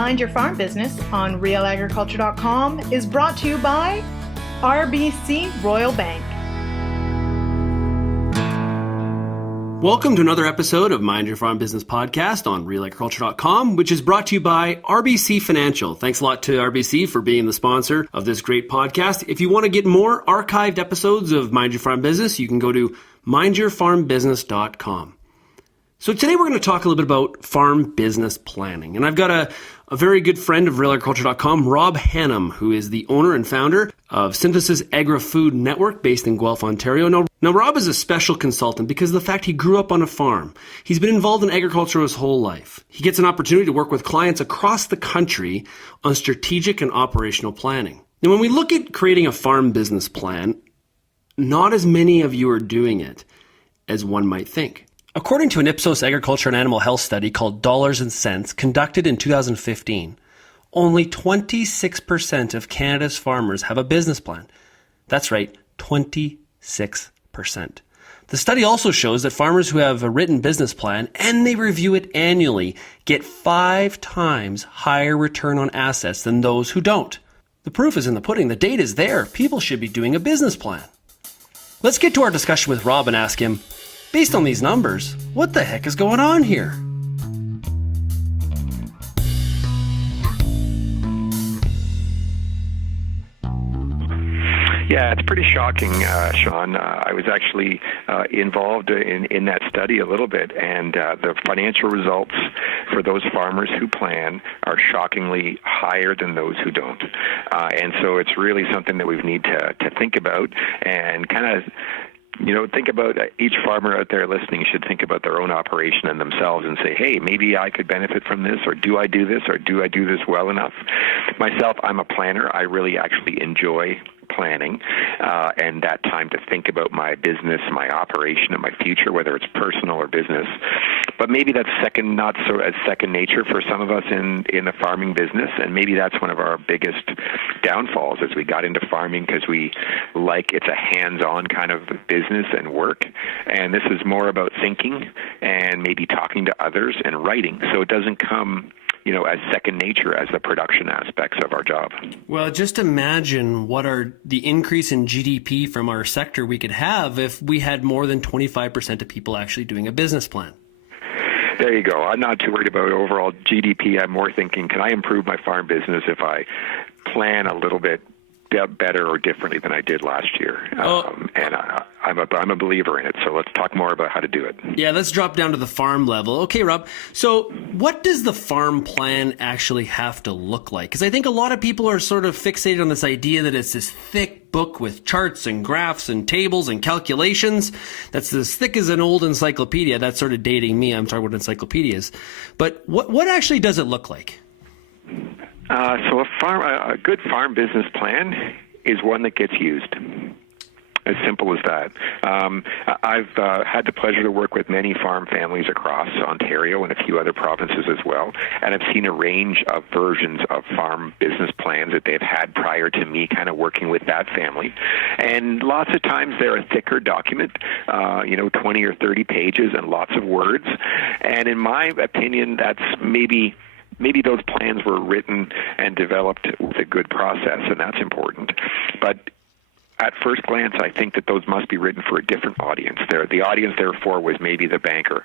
Mind Your Farm Business on RealAgriculture.com is brought to you by RBC Royal Bank. Welcome to another episode of Mind Your Farm Business podcast on RealAgriculture.com, which is brought to you by RBC Financial. Thanks a lot to RBC for being the sponsor of this great podcast. If you want to get more archived episodes of Mind Your Farm Business, you can go to mindyourfarmbusiness.com. So today we're going to talk a little bit about farm business planning. And I've got a very good friend of RealAgriculture.com, Rob Hannam, who is the owner and founder of Synthesis Agri-Food Network based in Guelph, Ontario. Now, Rob is a special consultant because of the fact he grew up on a farm. He's been involved in agriculture his whole life. He gets an opportunity to work with clients across the country on strategic and operational planning. Now, when we look at creating a farm business plan, not as many of you are doing it as one might think. According to an Ipsos agriculture and animal health study called Dollars and Cents conducted in 2015, only 26% of Canada's farmers have a business plan. That's right, 26%. The study also shows that farmers who have a written business plan and they review it annually get 5 times higher return on assets than those who don't. The proof is in the pudding. The data is there. People should be doing a business plan. Let's get to our discussion with Rob and ask him, based on these numbers, what the heck is going on here? Yeah, it's pretty shocking, Sean. I was actually involved in that study a little bit, and the financial results for those farmers who plan are shockingly higher than those who don't. And so it's really something that we need to think about and kind of think about each farmer out there listening should think about their own operation and themselves and say, hey, maybe I could benefit from this, or do I do this, or do I do this well enough? Myself, I'm a planner. I really actually enjoy planning and that time to think about my business, my operation, and my future, whether it's personal or business. But maybe that's not so as second nature for some of us in the farming business, and maybe that's one of our biggest downfalls as we got into farming, because it's a hands-on kind of business and work, and this is more about thinking and maybe talking to others and writing, so it doesn't come as second nature as the production aspects of our job. Well, just imagine what the increase in GDP from our sector we could have if we had more than 25% of people actually doing a business plan. There you go. I'm not too worried about overall GDP. I'm more thinking, can I improve my farm business if I plan a little bit better or differently than I did last year? And I'm a believer in it. So let's talk more about how to do it. Yeah, let's drop down to the farm level. Okay, Rob. So what does the farm plan actually have to look like? Because I think a lot of people are sort of fixated on this idea that it's this thick book with charts and graphs and tables and calculations that's as thick as an old encyclopedia. That's sort of dating me. I'm talking about encyclopedias. But what actually does it look like? So a good farm business plan is one that gets used. As simple as that. I've had the pleasure to work with many farm families across Ontario and a few other provinces as well, and I've seen a range of versions of farm business plans that they've had prior to me kind of working with that family. And lots of times they're a thicker document, 20 or 30 pages and lots of words. And in my opinion, that's maybe those plans were written and developed with a good process, and that's important. But at first glance, I think that those must be written for a different audience. The audience, therefore, was maybe the banker.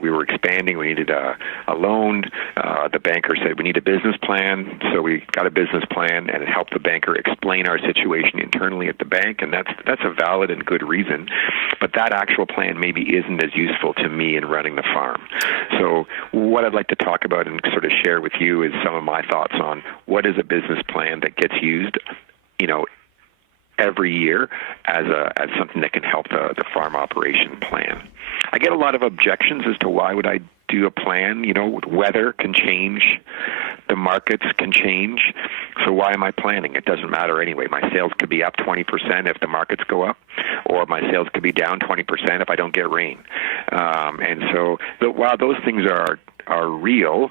We were expanding. We needed a loan. The banker said, we need a business plan. So we got a business plan, and it helped the banker explain our situation internally at the bank, and that's a valid and good reason. But that actual plan maybe isn't as useful to me in running the farm. So what I'd like to talk about and sort of share with you is some of my thoughts on what is a business plan that gets used, every year as something that can help the farm operation plan. I get a lot of objections as to why would I do a plan. Weather can change, the markets can change, so why am I planning? It doesn't matter anyway. My sales could be up 20% if the markets go up, or my sales could be down 20% if I don't get rain. And so while those things are real,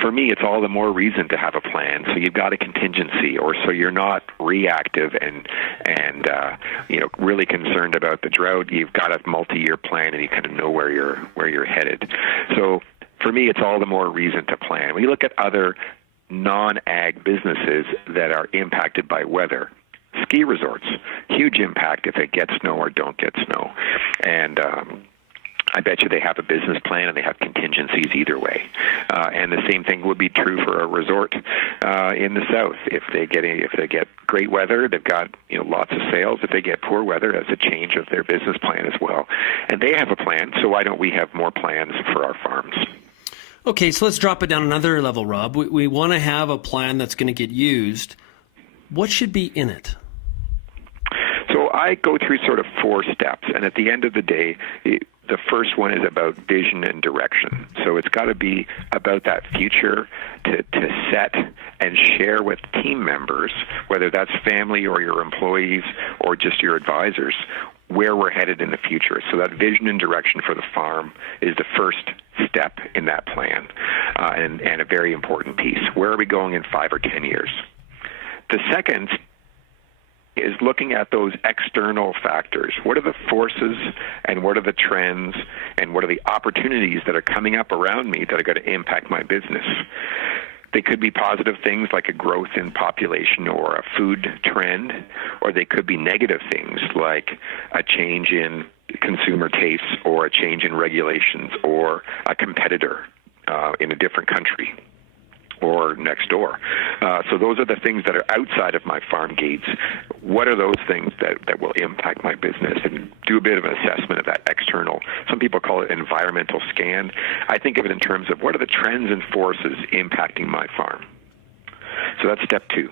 for me, it's all the more reason to have a plan. So you've got a contingency, or so you're not reactive and really concerned about the drought. You've got a multi-year plan, and you kind of know where you're headed. So for me, it's all the more reason to plan. When you look at other non-ag businesses that are impacted by weather. Ski resorts, huge impact if it gets snow or don't get snow. And I bet you they have a business plan and they have contingencies either way. And the same thing would be true for a resort in the south. If they get great weather, they've got lots of sales. If they get poor weather, that's a change of their business plan as well. And they have a plan, so why don't we have more plans for our farms? Okay, so let's drop it down another level, Rob. We want to have a plan that's going to get used. What should be in it? So I go through sort of 4 steps, and at the end of the day, the first one is about vision and direction. So it's got to be about that future to set and share with team members, whether that's family or your employees or just your advisors, where we're headed in the future. So that vision and direction for the farm is the first step in that plan, and a very important piece. Where are we going in 5 or 10 years? The second is looking at those external factors. What are the forces and what are the trends and what are the opportunities that are coming up around me that are going to impact my business? They could be positive things like a growth in population or a food trend, or they could be negative things like a change in consumer tastes or a change in regulations or a competitor in a different country or next door. So those are the things that are outside of my farm gates. What are those things that will impact my business? And do a bit of an assessment of that external. Some people call it environmental scan. I think of it in terms of what are the trends and forces impacting my farm. So that's step 2.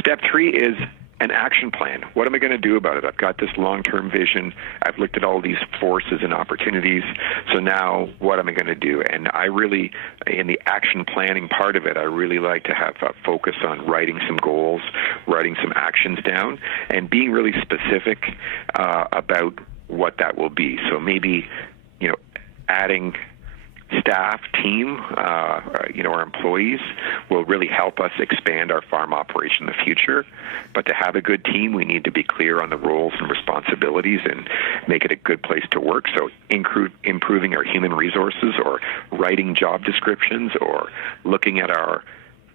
Step 3 is an action plan. What am I going to do about it? I've got this long-term vision. I've looked at all these forces and opportunities. So now what am I going to do? And I really, in the action planning part of it, I really like to have a focus on writing some goals, writing some actions down, and being really specific about what that will be. So maybe, adding staff, team, our employees will really help us expand our farm operation in the future. But to have a good team, we need to be clear on the roles and responsibilities and make it a good place to work. So improving our human resources or writing job descriptions or looking at our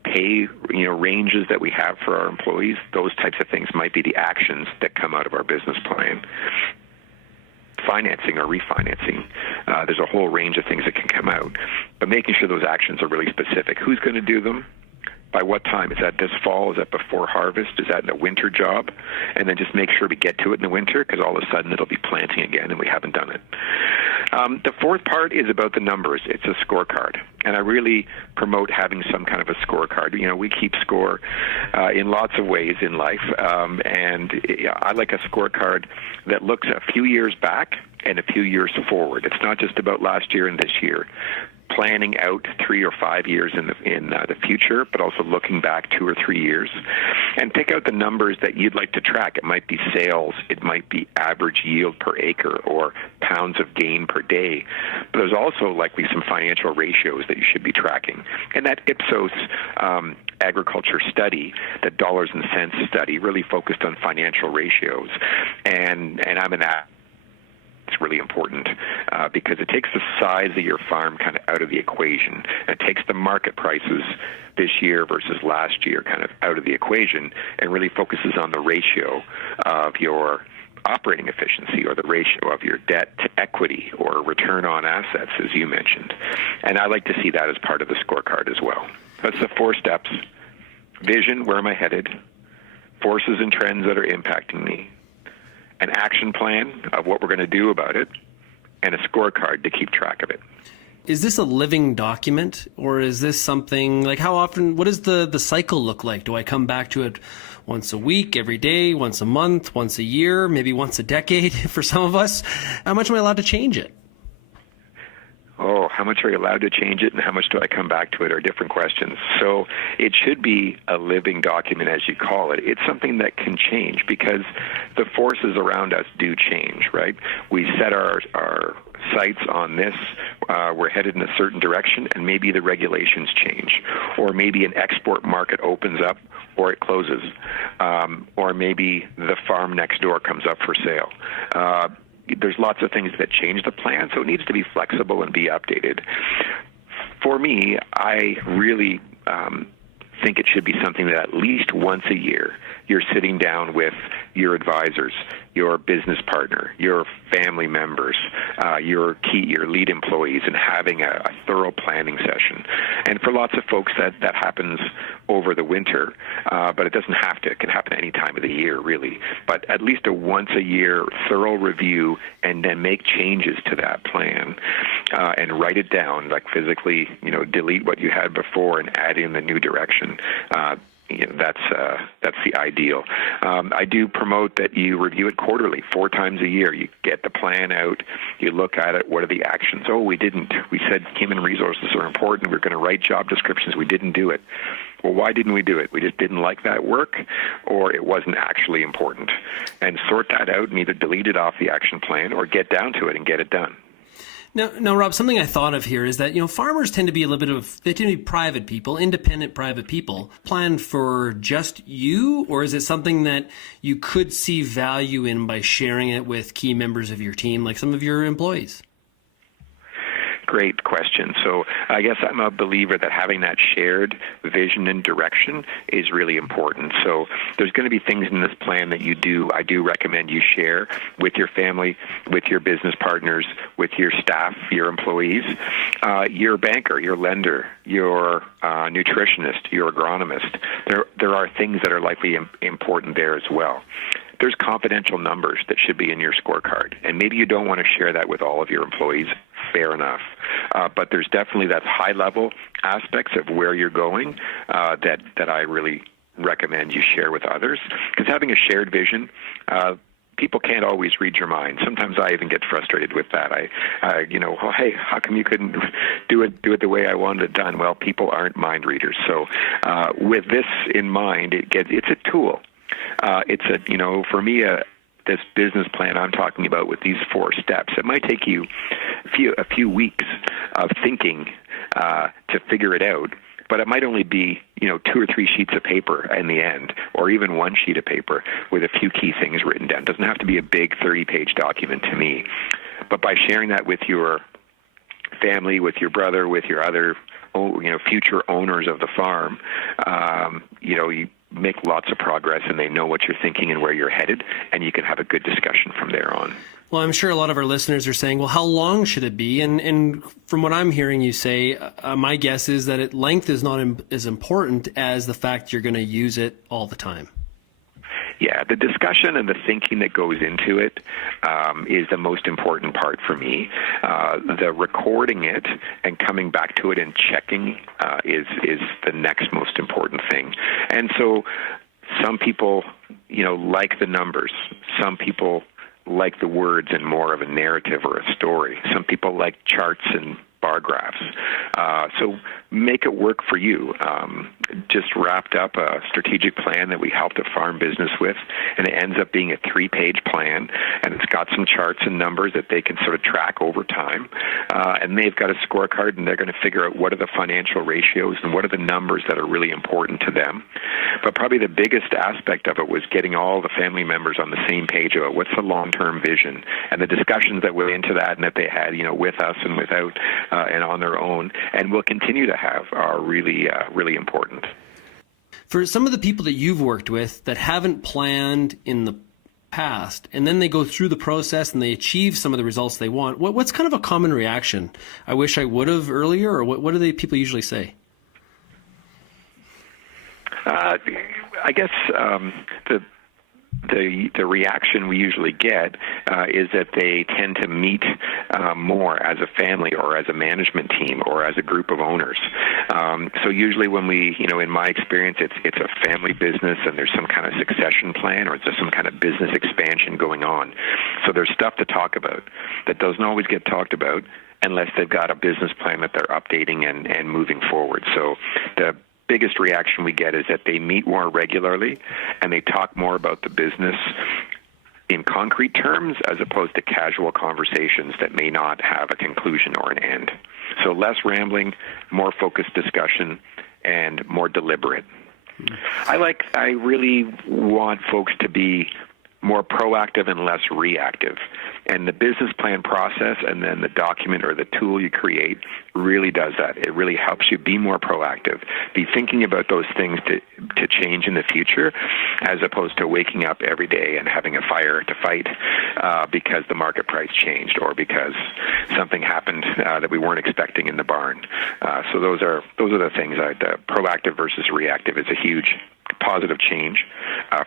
pay, ranges that we have for our employees, those types of things might be the actions that come out of our business plan. Financing or refinancing. There's a whole range of things that can come out. But making sure those actions are really specific. Who's going to do them? By what time? Is that this fall? Is that before harvest? Is that in a winter job? And then just make sure we get to it in the winter, because all of a sudden it'll be planting again and we haven't done it. The fourth part is about the numbers. It's a scorecard. And I really promote having some kind of a scorecard. We keep score in lots of ways in life. And I like a scorecard that looks a few years back and a few years forward. It's not just about last year and this year. Planning out 3 or 5 years in the future, but also looking back 2 or 3 years, and pick out the numbers that you'd like to track. It might be sales, it might be average yield per acre, or pounds of gain per day. But there's also likely some financial ratios that you should be tracking. And that Ipsos agriculture study, that dollars and cents study, really focused on financial ratios. And I'm an It's really important because it takes the size of your farm kind of out of the equation. It takes the market prices this year versus last year kind of out of the equation and really focuses on the ratio of your operating efficiency or the ratio of your debt to equity or return on assets, as you mentioned. And I like to see that as part of the scorecard as well. That's the 4 steps. Vision, where am I headed? Forces and trends that are impacting me. An action plan of what we're going to do about it, and a scorecard to keep track of it. Is this a living document, or is this something like how often, what does the cycle look like? Do I come back to it once a week, every day, once a month, once a year, maybe once a decade for some of us? How much am I allowed to change it? Oh, how much are you allowed to change it and how much do I come back to it are different questions. So it should be a living document, as you call it. It's something that can change because the forces around us do change, right? We set our sights on this, we're headed in a certain direction, and maybe the regulations change, or maybe an export market opens up or it closes, or maybe the farm next door comes up for sale. There's lots of things that change the plan, so it needs to be flexible and be updated. For me, I really think it should be something that at least once a year you're sitting down with your advisors, your business partner, your family members, your lead employees, and having a thorough planning session. And for lots of folks, that happens over the winter, but it doesn't have to. It can happen any time of the year, really. But at least a once-a-year thorough review, and then make changes to that plan and write it down, like physically, delete what you had before and add in the new direction. That's the ideal. I do promote that you review it quarterly, 4 times a year. You get the plan out, you look at it, what are the actions? Oh, we didn't. We said human resources are important. We're going to write job descriptions. We didn't do it. Well, why didn't we do it? We just didn't like that work, or it wasn't actually important. And sort that out and either delete it off the action plan or get down to it and get it done. Now, Rob, something I thought of here is that, farmers tend to be they tend to be private people, independent private people. Planned for just you, or is it something that you could see value in by sharing it with key members of your team, like some of your employees? Great question. So I guess I'm a believer that having that shared vision and direction is really important. So there's going to be things in this plan that I do recommend you share with your family, with your business partners, with your staff, your employees, your banker, your lender, your nutritionist, your agronomist. There are things that are likely important there as well. There's confidential numbers that should be in your scorecard, and maybe you don't want to share that with all of your employees. Fair enough. But there's definitely that high-level aspects of where you're going that I really recommend you share with others. Because having a shared vision, people can't always read your mind. Sometimes I even get frustrated with that. Hey, how come you couldn't do it the way I wanted it done? Well, people aren't mind readers. So with this in mind, it's a tool. For me, this business plan I'm talking about with these 4 steps, it might take you a few weeks of thinking to figure it out, but it might only be 2 or 3 sheets of paper in the end, or even 1 sheet of paper with a few key things written down. It doesn't have to be a big 30-page document to me, but by sharing that with your family, with your brother, with your other future owners of the farm, you make lots of progress, and they know what you're thinking and where you're headed, and you can have a good discussion from there on. Well, I'm sure a lot of our listeners are saying, well, how long should it be? And from what I'm hearing you say, my guess is that length is not as important as the fact you're going to use it all the time. Yeah, the discussion and the thinking that goes into it is the most important part for me. The recording it and coming back to it and checking is the next most important thing. And so some people, like the numbers. Some people like the words and more of a narrative or a story. Some people like charts and bar graphs. So make it work for you. Just wrapped up a strategic plan that we helped a farm business with, and it ends up being a 3-page plan, and it's got some charts and numbers that they can sort of track over time. And they've got a scorecard, and they're going to figure out what are the financial ratios and what are the numbers that are really important to them. But probably the biggest aspect of it was getting all the family members on the same page about what's the long-term vision, and the discussions that went into that and that they had, with us and without and on their own, and will continue to have, are really, really important. For some of the people that you've worked with that haven't planned in the past, and then they go through the process and they achieve some of the results they want, what's kind of a common reaction? I wish I would have earlier, or what do people usually say? I guess the reaction we usually get is that they tend to meet more as a family or as a management team or as a group of owners. So usually when we, in my experience, it's a family business and there's some kind of succession plan or there's some kind of business expansion going on. So there's stuff to talk about that doesn't always get talked about unless they've got a business plan that they're updating and moving forward. So the biggest reaction we get is that they meet more regularly and they talk more about the business in concrete terms as opposed to casual conversations that may not have a conclusion or an end. So less rambling, more focused discussion, and more deliberate. I really want folks to be more proactive and less reactive. And the business plan process and then the document or the tool you create really does that. It really helps you be more proactive, be thinking about those things to change in the future, as opposed to waking up every day and having a fire to fight because the market price changed or because something happened that we weren't expecting in the barn. So those are the things. Proactive versus reactive is a huge positive change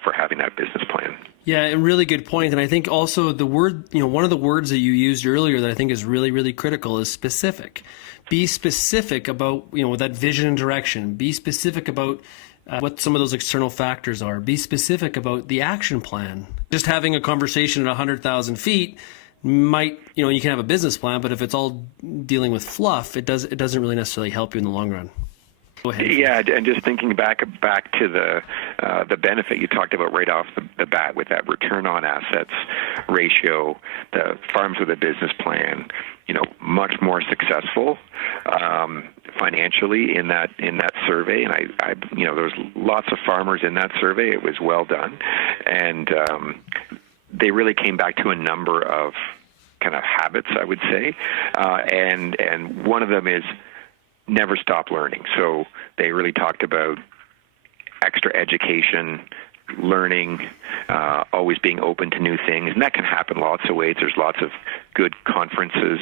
for having that business plan. Yeah, a really good point. And I think also the word, one of the words that you used earlier that I think is really, really critical is specific. Be specific about, that vision and direction. Be specific about what some of those external factors are. Be specific about the action plan. Just having a conversation at 100,000 feet might, you can have a business plan, but if it's all dealing with fluff, it doesn't really necessarily help you in the long run. Go ahead. Yeah, and just thinking back to the benefit you talked about right off the bat with that return on assets ratio, the farms with a business plan, much more successful financially in that survey. And I there's lots of farmers in that survey. It was well done, and they really came back to a number of kind of habits, I would say, and one of them is never stop learning. So they really talked about extra education, learning, always being open to new things. And that can happen lots of ways. There's lots of good conferences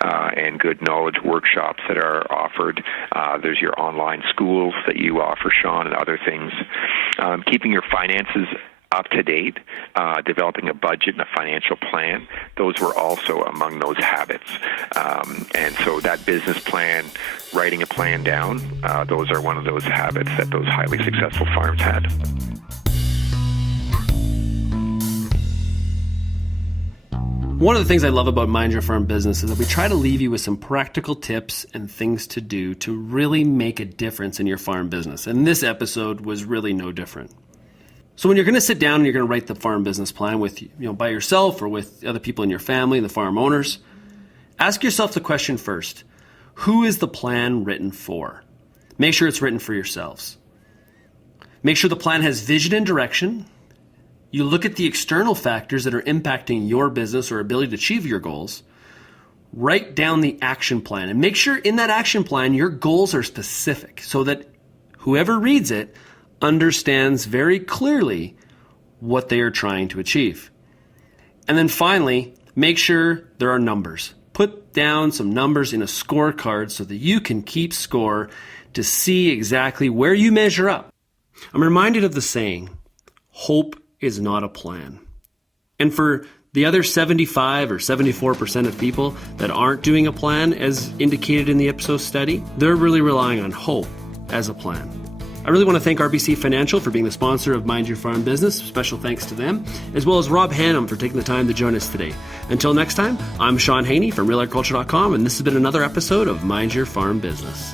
and good knowledge workshops that are offered. There's your online schools that you offer, Sean, and other things. Keeping your finances up to date, developing a budget and a financial plan, those were also among those habits. And so that business plan, writing a plan down, those are one of those habits that those highly successful farms had. One of the things I love about Mind Your Farm Business is that we try to leave you with some practical tips and things to do to really make a difference in your farm business. And this episode was really no different. So when you're going to sit down and you're going to write the farm business plan with, by yourself or with other people in your family, the farm owners, ask yourself the question first: who is the plan written for? Make sure it's written for yourselves. Make sure the plan has vision and direction. You look at the external factors that are impacting your business or ability to achieve your goals. Write down the action plan and make sure in that action plan your goals are specific so that whoever reads it understands very clearly what they are trying to achieve. And then finally, make sure there are numbers. Put down some numbers in a scorecard so that you can keep score to see exactly where you measure up. I'm reminded of the saying, hope is not a plan. And for the other 75 or 74% of people that aren't doing a plan, as indicated in the Ipsos study, they're really relying on hope as a plan. I really want to thank RBC Financial for being the sponsor of Mind Your Farm Business. Special thanks to them, as well as Rob Hannam for taking the time to join us today. Until next time, I'm Sean Haney from RealAgriculture.com, and this has been another episode of Mind Your Farm Business.